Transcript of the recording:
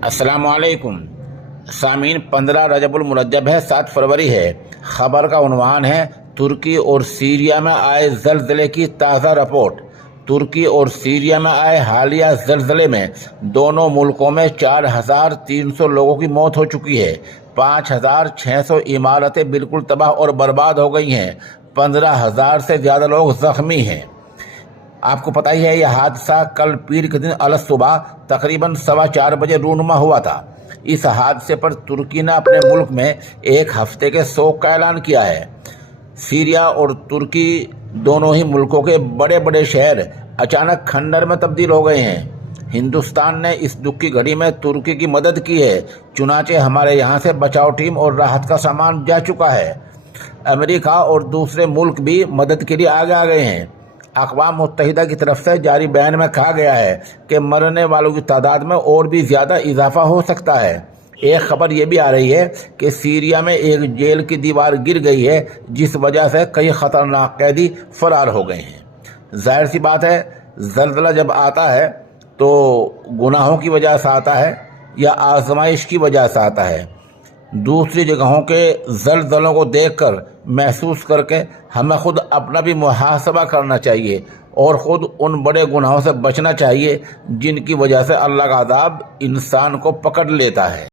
अस्सलाम वालेकुम सामीन। 15 रजब उल मुरज्जब है, 7 फरवरी है। खबर का उन्वान है तुर्की और सीरिया में आए जल्जले की ताज़ा रिपोर्ट। तुर्की और सीरिया में आए हालिया जल्जले में दोनों मुल्कों में 4,300 लोगों की मौत हो चुकी है। 5,600 इमारतें बिल्कुल तबाह और बर्बाद हो गई हैं। 15,000 से ज़्यादा लोग जख्मी हैं। आपको पता ही है, यह हादसा कल पीर के दिन अलग सुबह तकरीबन 4:15 बजे रूनुमा हुआ था। इस हादसे पर तुर्की ने अपने मुल्क में एक हफ्ते के शोक का ऐलान किया है। सीरिया और तुर्की दोनों ही मुल्कों के बड़े बड़े शहर अचानक खंडर में तब्दील हो गए हैं। हिंदुस्तान ने इस दुख की घड़ी में तुर्की की मदद की है। चुनाचे हमारे यहाँ से बचाव टीम और राहत का सामान जा चुका है। अमेरिका और दूसरे मुल्क भी मदद के लिए आगे आ गए हैं। अक़वाम मुत्तहिदा की तरफ से जारी बयान में कहा गया है कि मरने वालों की तादाद में और भी ज़्यादा इजाफा हो सकता है। एक खबर ये भी आ रही है कि सीरिया में एक जेल की दीवार गिर गई है, जिस वजह से कई ख़तरनाक कैदी फरार हो गए हैं। जाहिर सी बात है, ज़ल्ज़ला जब आता है तो गुनाहों की वजह से आता है या आजमाइश की वजह से आता है। दूसरी जगहों के ज़ल्ज़लों को देखकर महसूस करके हमें खुद अपना भी मुहासबा करना चाहिए और ख़ुद उन बड़े गुनाहों से बचना चाहिए जिनकी वजह से अल्लाह का अज़ाब इंसान को पकड़ लेता है।